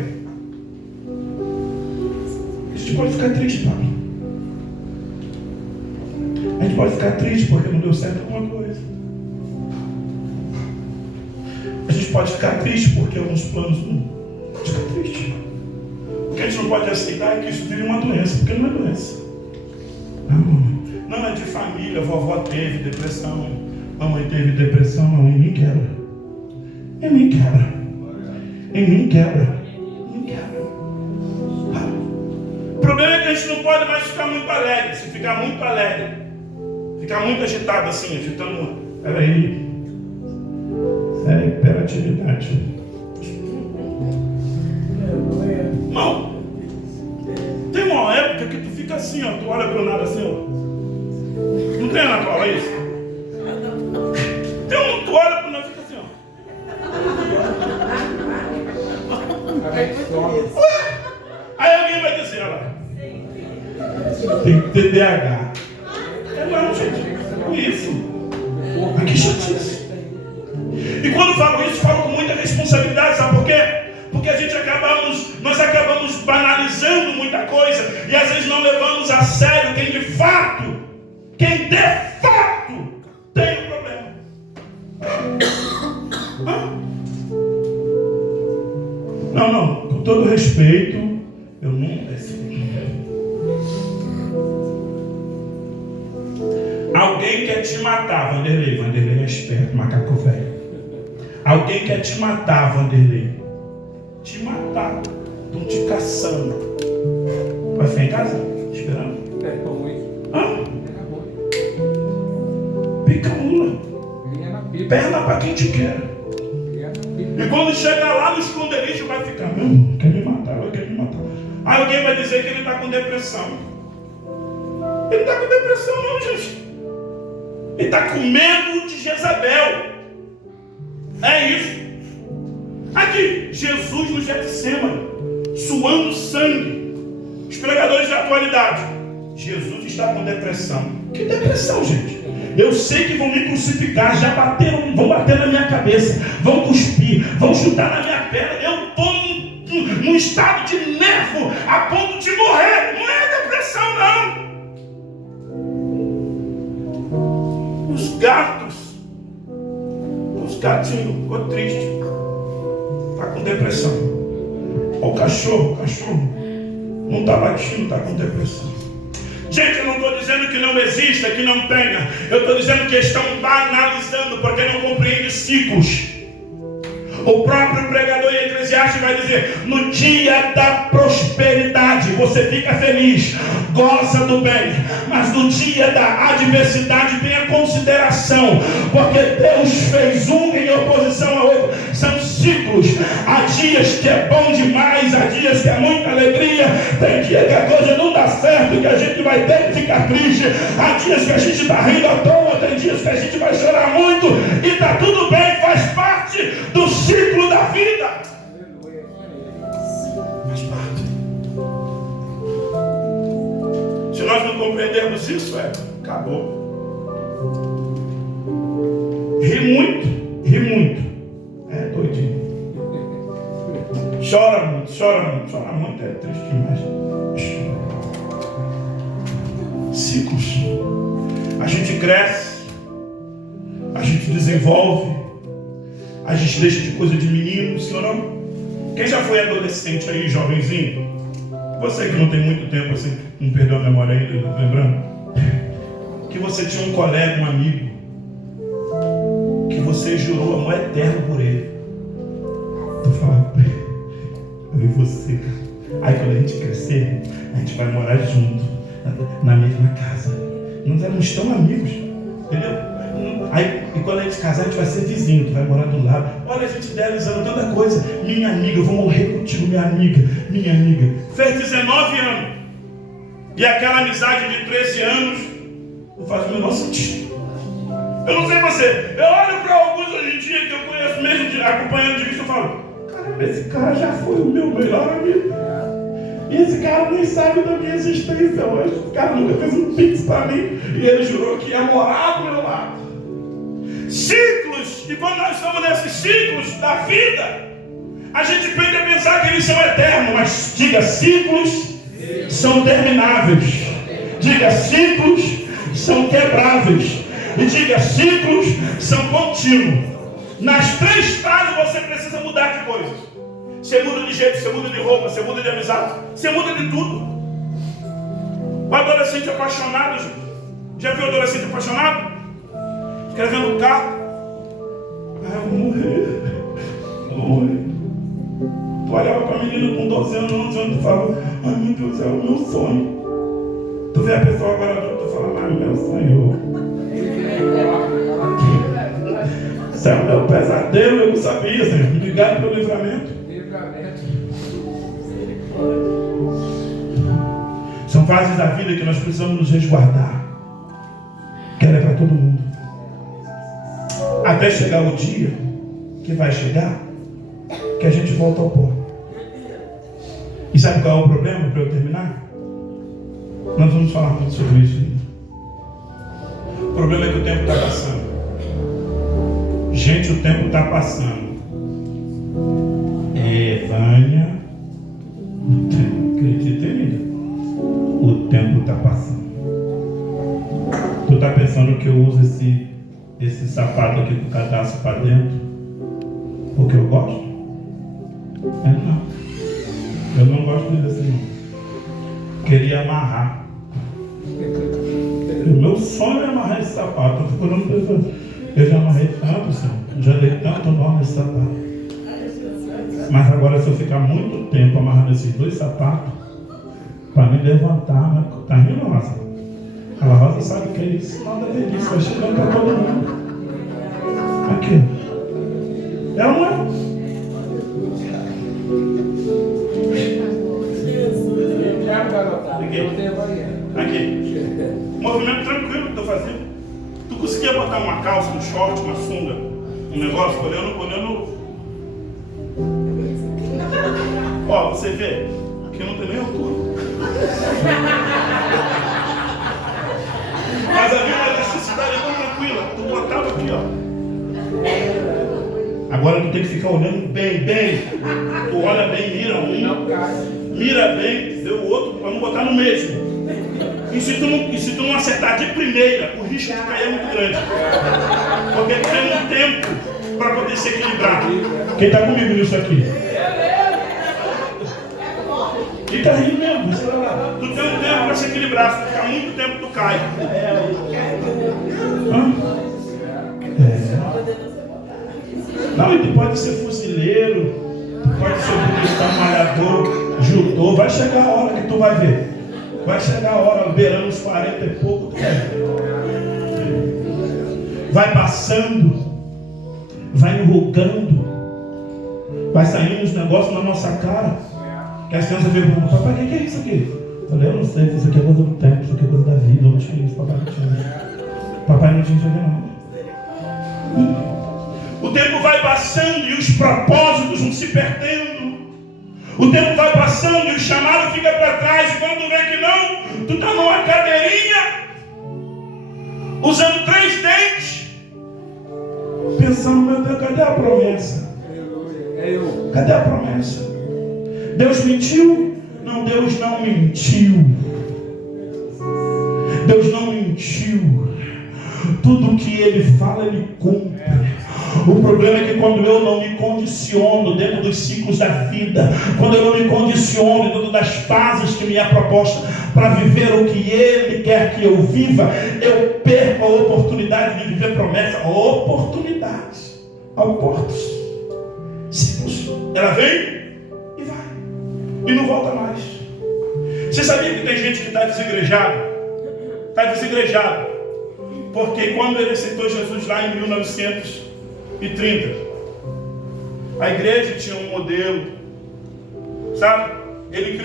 A gente pode ficar triste, Pablo. A gente pode ficar triste porque não deu certo alguma coisa. A gente pode ficar triste porque alguns planos não. Pode ficar triste. O que a gente não pode aceitar é que isso vire uma doença, porque não é doença. Não é de família. Vovó teve depressão, mamãe teve depressão. Não, em mim quebra. Em mim quebra. Em mim quebra. Em mim quebra. O problema é que a gente não pode mais ficar muito alegre. Se ficar muito alegre, ficar muito agitado assim, agitando. Peraí. atividade. Não. Tem uma época que tu fica assim, ó. Tu olha pro nada assim, ó. Não tem na prova isso? Tem um, tu olha pro nada e fica assim, ó. Aí alguém vai dizer, olha lá. Tem TDAH. Não, gente. Isso. Aqui chatice. E quando falo isso, falo com muita responsabilidade, sabe por quê? Porque nós acabamos banalizando muita coisa e às vezes não levamos a sério quem de fato tem um problema. Não, com todo respeito, eu não. Alguém quer te matar, Vanderlei. Vanderlei é esperto, macaco velho. Alguém quer te matar, Vanderlei. Te matar. Estão te caçando. Vai ficar em casa? Esperando? Pica mula. Perna para quem te quer. E quando chegar lá no esconderijo vai ficar, quer me matar, vai querer me matar. Aí alguém vai dizer que ele está com depressão. Ele está com depressão não, gente. Ele está com medo de Jezabel. É isso. Aqui, Jesus no Getsemane, suando sangue. Os pregadores da atualidade. Jesus está com depressão. Que depressão, gente? Eu sei que vão me crucificar, já bateram, vão bater na minha cabeça, vão cuspir, vão chutar na minha perna. Eu estou num estado de nervo a ponto de morrer. Não é depressão, não. Os gatinhos, ficou triste. Está com depressão. O cachorro não está latindo, está com depressão. Gente, eu não estou dizendo que não exista, que não tenha. Eu estou dizendo que estão banalizando, porque não compreendem ciclos. O próprio pregador em Eclesiastes vai dizer: no dia da prosperidade você fica feliz, goza do bem, mas no dia da adversidade tenha consideração, porque Deus fez um em oposição ao outro. São ciclos. Há dias que é bom demais, há dias que é muita alegria, tem dia que a coisa não dá certo, que a gente vai ter que ficar triste, há dias que a gente está rindo à toa, tem dias que a gente vai chorar muito, e está tudo bem, faz parte do ciclo da vida. Faz parte. Se nós não compreendermos isso, acabou. Ri muito. É doidinho. Chora muito, é triste demais. Ciclos. A gente cresce, a gente desenvolve, a gente deixa de coisa de menino, sim ou não? Quem já foi adolescente aí, jovenzinho? Você que não tem muito tempo assim, não perdeu a memória ainda, lembrando? Que você tinha um colega, um amigo, que você jurou amor eterno por ele. Tu fala, eu e você. Aí quando a gente crescer, a gente vai morar junto, na mesma casa. Nós éramos tão amigos, entendeu? Aí, e quando a gente casar, a gente vai ser vizinho, tu vai morar do lado. Olha a gente idealizando tanta coisa. Minha amiga, eu vou morrer contigo, minha amiga. Fez 19 anos. E aquela amizade de 13 anos não faz o menor sentido. Eu não sei você, eu olho para alguns hoje em dia que eu conheço mesmo, acompanhando de vista, eu falo, caramba, esse cara já foi o meu melhor amigo. E esse cara nem sabe da minha existência hoje. Esse cara nunca fez um pix para mim. E ele jurou que ia morar do meu lado. Ciclos. E quando nós estamos nesses ciclos da vida, a gente tende a pensar que eles são eternos. Mas diga, ciclos são termináveis. Diga, ciclos são quebráveis. E diga, ciclos são contínuos. Nas 3 fases você precisa mudar de coisas. Você muda de jeito, você muda de roupa, você muda de amizade, você muda de tudo. O adolescente apaixonado, gente. Já viu o adolescente apaixonado? Escrevendo carta. Eu vou morrer. Tu olhava para a menina com 12 anos, 11 anos, tu falava, ai meu Deus, é o meu sonho. Tu vê a pessoa agora adulta, tu fala, ai meu Senhor. Isso é o meu pesadelo, eu não sabia, Senhor. Obrigado pelo livramento. São fases da vida que nós precisamos nos resguardar. Que ela é para todo mundo. Até chegar o dia que vai chegar, que a gente volta ao pó. E sabe qual é o problema, para eu terminar? Nós vamos falar muito sobre isso ainda. O problema é que o tempo está passando. Gente, o tempo está passando. Vânia, acredita em mim. O tempo está passando. Tu está pensando que eu uso esse sapato aqui com o cadastro para dentro porque eu gosto? Não. Eu não gosto disso assim, não. Queria amarrar. O meu sonho é amarrar esse sapato. Eu já amarrei tanto, Senhor. Já dei tanto nó nesse sapato. Mas agora, se eu ficar muito tempo amarrando esses dois sapatos, para me levantar, mas tá rindo, Rosa? A Rosa sabe o que é isso. Nada a ver disso. Vai chegando para todo mundo. Aqui. É ou não é? Aqui. Movimento tranquilo que estou fazendo. Tu conseguia botar uma calça, um short, uma sunga, um negócio, olhando. Ó, você vê, aqui não tem nem altura. Mas havia uma elasticidade tão tranquila. Tu botava aqui, ó. Agora tu tem que ficar olhando bem. Tu olha bem, mira bem, deu o outro para não botar no mesmo. E se tu não acertar de primeira, o risco de cair é muito grande. Porque tu tem um tempo para poder se equilibrar. Quem está comigo nisso aqui? E tá rindo mesmo. Tu tem um tempo para se equilibrar. Se ficar muito tempo, tu cai. Não, e tu pode ser fuzileiro, tu pode ser cristão, malhador, judô. Vai chegar a hora que tu vai ver. Vai chegar a hora, beirando uns 40 e pouco, tu vai ver. Vai passando, vai enrugando, vai saindo uns negócios na nossa cara. Que as crianças perguntam, papai, o que é isso aqui? Eu falei, eu não sei, isso aqui é coisa do tempo, isso aqui é coisa da vida, eu não tinha isso, papai não tinha isso. Papai não tinha isso aqui não. O tempo vai passando e os propósitos vão se perdendo. O tempo vai passando e o chamado fica para trás. E quando tu vê que não, tu está numa cadeirinha, usando 3 dentes, pensando, meu Deus, cadê a promessa? Cadê a promessa? Deus mentiu? Não, Deus não mentiu. Deus não mentiu. Tudo que Ele fala, Ele cumpre. O problema é que quando eu não me condiciono dentro dos ciclos da vida, quando eu não me condiciono dentro das fases que me é proposta para viver o que Ele quer que eu viva, eu perco a oportunidade de viver promessa. Oportunidades ao portos. Ciclos. Ela vem e vai. E não volta mais. Você sabia que tem gente que está desigrejado? Está desigrejado. Porque quando ele aceitou Jesus lá em 1930, a igreja tinha um modelo, sabe? Ele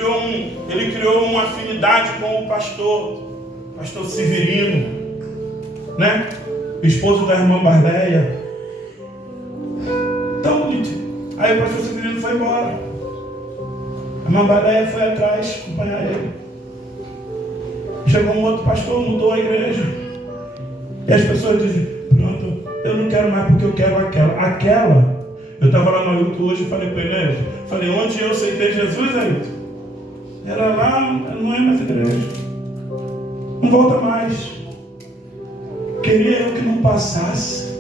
criou uma afinidade com o pastor Severino, né? O esposo da irmã Barleia. Tão bonito. Aí o pastor Severino foi embora. A irmã Barleia foi atrás acompanhar ele. Chegou um outro pastor, mudou a igreja. E as pessoas dizem, pronto, eu não quero mais porque eu quero aquela. Eu estava lá no Ailton hoje e falei para ele, falei, onde eu aceitei Jesus, Ailton? Era lá, não é mais igreja. Não volta mais. Queria eu que não passasse.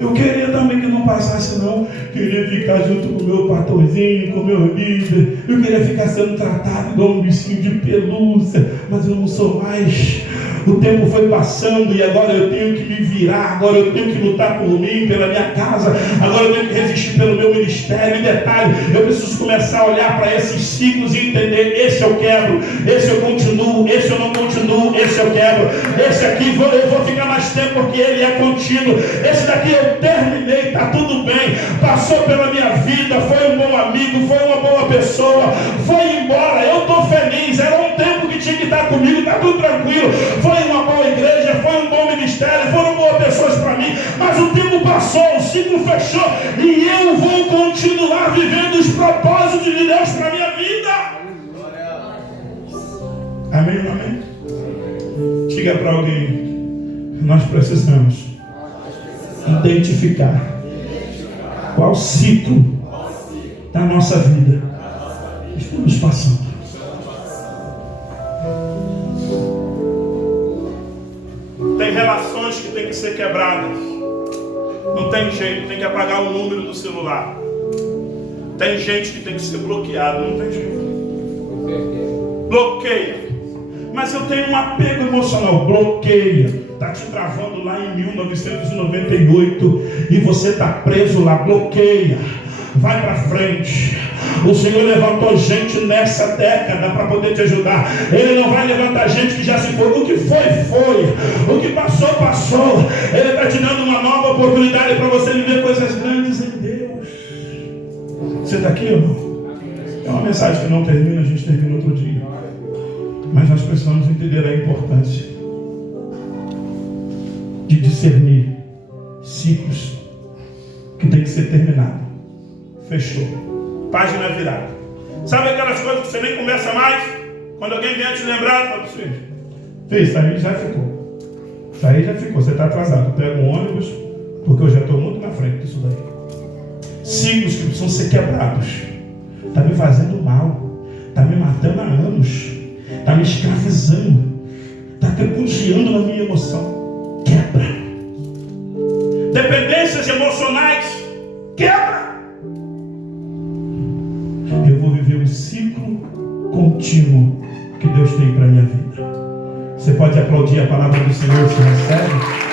Eu queria também que não passasse não. Queria ficar junto com o meu pastorzinho, com o meu líder. Eu queria ficar sendo tratado igual um bichinho de pelúcia. Mas eu não sou mais. O tempo foi passando e agora eu tenho que me virar, agora eu tenho que lutar por mim, pela minha casa, agora eu tenho que resistir pelo meu ministério. E detalhe, eu preciso começar a olhar para esses ciclos e entender: esse eu quebro, esse eu continuo, esse eu não continuo, esse eu quebro, esse aqui eu vou ficar mais tempo porque ele é contínuo, esse daqui eu terminei, está tudo bem, passou pela minha vida, foi um bom amigo, foi uma boa pessoa, foi embora, eu estou feliz, era um tempo que tinha que estar comigo, está tudo tranquilo, foi uma boa igreja, foi um bom ministério, foram boas pessoas para mim, mas o tempo passou, o ciclo fechou e eu vou continuar vivendo os propósitos de Deus para a minha vida. Amém ou amém? Diga para alguém: nós precisamos identificar qual ciclo da nossa vida estamos passando. Tem relações que tem que ser quebradas. Não tem jeito, tem que apagar o número do celular. Tem gente que tem que ser bloqueada, não tem jeito. Bloqueia. Mas eu tenho um apego emocional. Bloqueia. Está te travando lá em 1998 e você está preso lá. Bloqueia. Vai para frente. O Senhor levantou gente nessa década para poder te ajudar. Ele não vai levantar gente que já se foi. O que foi, foi. O que passou, passou. Ele está te dando uma nova oportunidade para você viver coisas grandes em Deus. Você está aqui ou não? É uma mensagem que não termina, a gente termina outro dia. Mas nós precisamos entender a importância de discernir ciclos que tem que ser terminado. Fechou. Página virada. Sabe aquelas coisas que você nem conversa mais? Quando alguém vem te lembrar, fala para você: isso aí já ficou. Isso aí já ficou. Você está atrasado. Pega um ônibus, porque eu já estou muito na frente disso daí. Ciclos que precisam ser quebrados. Está me fazendo mal. Está me matando há anos. Está me escravizando. Está tripudiando na minha emoção. Quebra. Dependências emocionais. Quebra. Eu vou viver um ciclo contínuo que Deus tem para a minha vida. Você pode aplaudir a palavra do Senhor, se recebe?